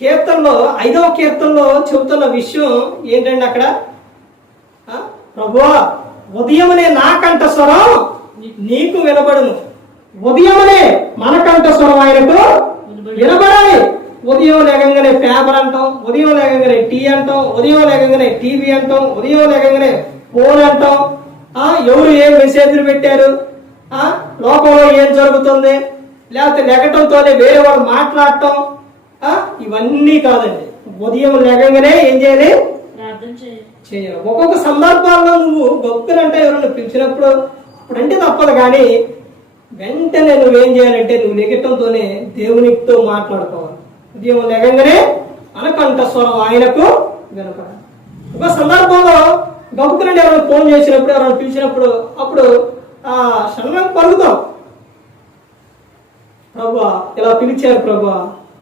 కీర్తనలో 5వ కీర్తనలో చెబుతున్న విషయం ఏంటండి అక్కడ? ప్రభువా, ఉదయమనే నా కంఠస్వరం నీకు వినబడును. ఉదయమనే మన కంఠస్వరం ఆయనకు వినబడాలి. ఉదయం లేకంగానే పేపర్ అంటాం, ఉదయం లేకంగానే టీ అంటాం, ఉదయం లేకంగానే టీవీ అంటాం, ఉదయం లేకంగానే ఫోన్ అంటాం. ఎవరు ఏం మెసేజ్లు పెట్టారు, లోకంలో ఏం జరుగుతుంది, లేకపోతే లెగటంతోనే వేరే వాళ్ళు మాట్లాడటం, ఇవన్నీ కాదండి. ఉదయం లేకంగానే ఏం చేయాలి? చేయాలి. ఒక్కొక్క సందర్భాల్లో నువ్వు గొప్పనంటే ఎవరైనా పిలిచినప్పుడు అప్పుడంటే తప్పదు, కానీ వెంటనే నువ్వేం చేయాలంటే నువ్వు లెగటంతోనే దేవునితో మాట్లాడుకోవాలి. ఉదయం లేకంగానే మన కంఠస్వరం ఆయనకు వినపడాలి. ఒక సందర్భంలో గొప్పనంటే ఎవరైనా ఫోన్ చేసినప్పుడు, ఎవరైనా పిలిచినప్పుడు అప్పుడు క్షణం పలుకుతాం, ప్రభువా ఇలా పిలిచారు ప్రభువా,